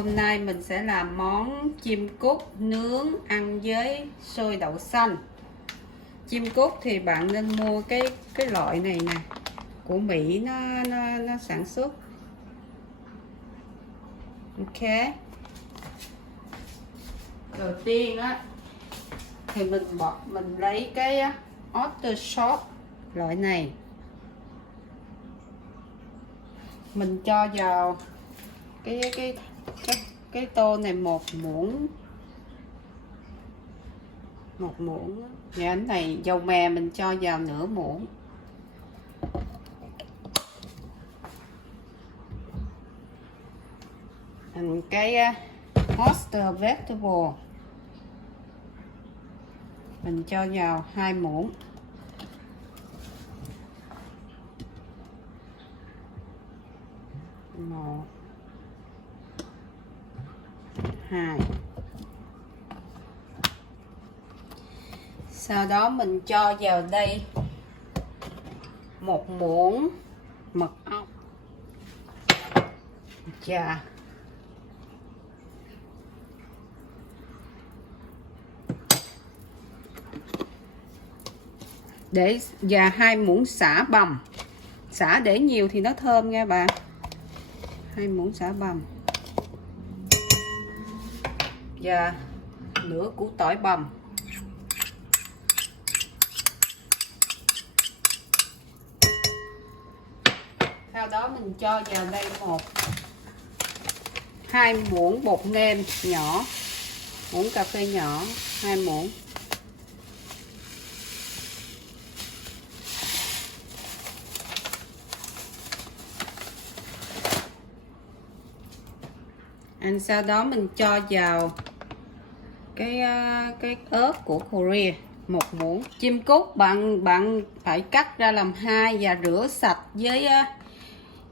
Hôm nay mình sẽ làm món chim cút nướng ăn với xôi đậu xanh. Chim cút thì bạn nên mua cái loại này nè, của Mỹ nó sản xuất. Ok. Đầu tiên á thì mình lấy cái oyster sauce loại này. Mình cho vào cái tô này một muỗng và cái này dầu mè mình cho vào nửa muỗng. Cái oyster vegetable mình cho vào 2 muỗng. Một, hai. Sau đó mình cho vào đây 1 muỗng mật ong chà, và 2 muỗng sả bằm. Sả để nhiều thì nó thơm nha bạn. 2 muỗng sả bằm và nửa củ tỏi bằm. Sau đó mình cho vào đây 2 muỗng bột nêm nhỏ, muỗng cà phê nhỏ, 2 muỗng. Sau đó mình cho vào cái ớt của Korea 1 muỗng. Chim cút bạn phải cắt ra làm 2 và rửa sạch với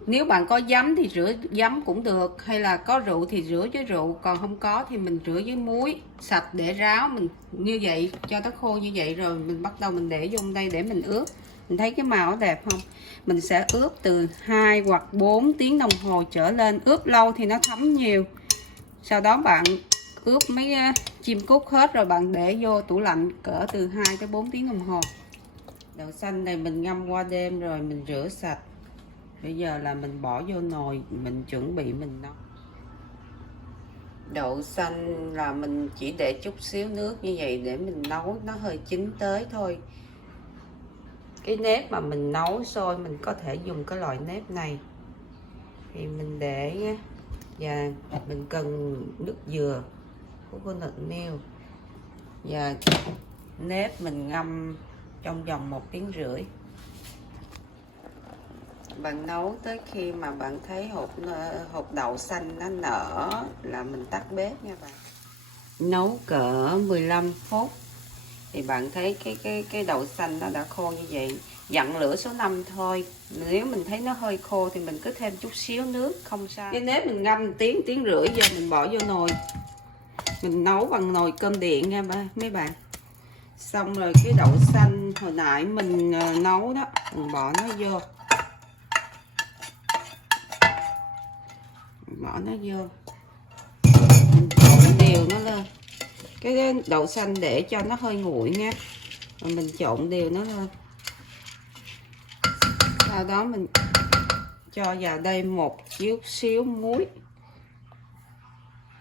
nếu bạn có giấm thì rửa giấm cũng được, hay là có rượu thì rửa với rượu, còn không có thì mình rửa với muối sạch để ráo. Mình như vậy cho nó khô như vậy rồi mình bắt đầu mình để vô đây để mình ướp. Mình thấy cái màu nó đẹp không? Mình sẽ ướp từ 2 hoặc 4 tiếng đồng hồ trở lên. Ướp lâu thì nó thấm nhiều. Sau đó bạn ướp mấy chim cút hết rồi bạn để vô tủ lạnh cỡ từ 2 tới 4 tiếng đồng hồ. Đậu xanh này mình ngâm qua đêm rồi mình rửa sạch. Bây giờ là mình bỏ vô nồi, mình chuẩn bị mình nấu. Đậu xanh là mình chỉ để chút xíu nước như vậy để mình nấu nó hơi chín tới thôi. Cái nếp mà mình nấu xôi mình có thể dùng cái loại nếp này. Thì mình để và mình cần nước dừa, coconut milk, và nếp mình ngâm trong vòng 1 tiếng rưỡi. Bạn nấu tới khi mà bạn thấy hột đậu xanh nó nở là mình tắt bếp nha bạn. Nấu cỡ 15 phút thì bạn thấy cái đậu xanh nó đã khô như vậy. Dặn lửa số 5 thôi. Nếu mình thấy nó hơi khô thì mình cứ thêm chút xíu nước không sao. Cái nếp mình ngâm tiếng rưỡi giờ mình bỏ vô nồi. Mình nấu bằng nồi cơm điện nha mấy bạn. Xong rồi cái đậu xanh hồi nãy mình nấu đó, mình bỏ nó vô. Bỏ nó vô, mình trộn đều nó lên. Cái đậu xanh để cho nó hơi nguội nha, rồi mình trộn đều nó lên. Sau đó mình cho vào đây một chút xíu muối,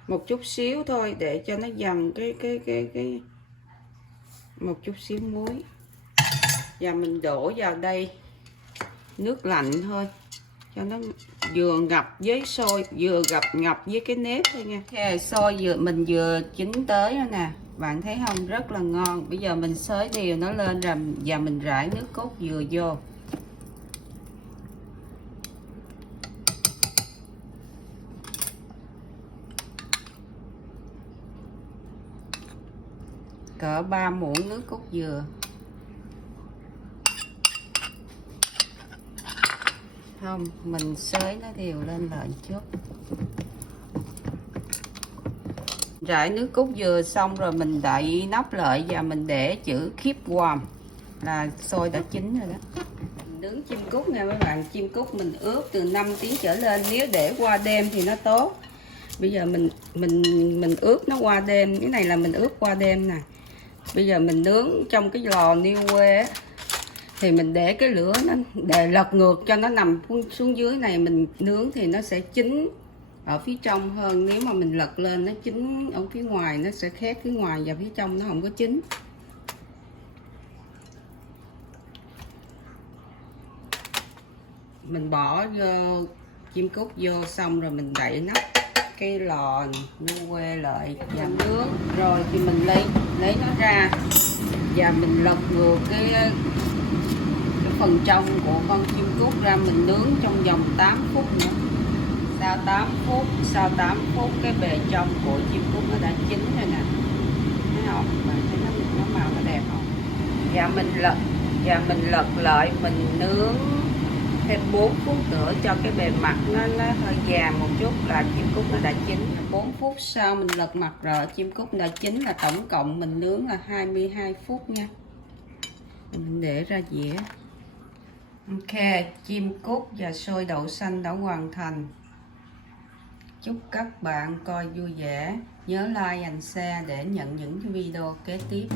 một chút xíu thôi để cho nó dần cái một chút xíu muối, và mình đổ vào đây nước lạnh thôi cho nó vừa ngập với xôi, vừa ngập với cái nếp thôi nha. Okay, xôi mình vừa chín tới rồi nè, bạn thấy không, rất là ngon. Bây giờ mình xới đều nó lên rồi và mình rải nước cốt dừa vô. Cỡ 3 muỗng nước cốt dừa. Không, mình xới nó đều lên lại chút. Rải nước cốt dừa xong rồi mình đậy nắp lại và mình để chữ keep warm là xôi đã chín rồi đó. Mình nướng chim cút nha mấy bạn. Chim cút mình ướp từ 5 tiếng trở lên. Nếu để qua đêm thì nó tốt. Bây giờ mình ướp nó qua đêm. Cái này là mình ướp qua đêm nè. Bây giờ mình nướng trong cái lò niêu quê á, thì mình để cái lửa nó để lật ngược cho nó nằm xuống dưới này, mình nướng thì nó sẽ chín ở phía trong hơn. Nếu mà mình lật lên nó chín ở phía ngoài, nó sẽ khét phía ngoài và phía trong nó không có chín. Mình bỏ vô chim cút vô xong rồi mình đậy nắp cái lò niêu quê lại và nướng. Rồi thì mình lấy nó ra và mình lật ngược cái phần trong của con chim cút ra, mình nướng trong vòng 8 phút nữa. Sau 8 phút cái bề trong của chim cút nó đã chín rồi nè, thấy không? Bạn thấy nó màu nó đẹp không? Và mình lật lại, mình nướng thêm 4 phút nữa cho cái bề mặt nó hơi vàng một chút là chim cút nó đã chín. 4 phút sau mình lật mặt rồi, chim cút đã chín, là tổng cộng mình nướng là 22 phút nha. Mình để ra dĩa. Ok, chim cút và xôi đậu xanh đã hoàn thành. Chúc các bạn coi vui vẻ. Nhớ like and share để nhận những video kế tiếp.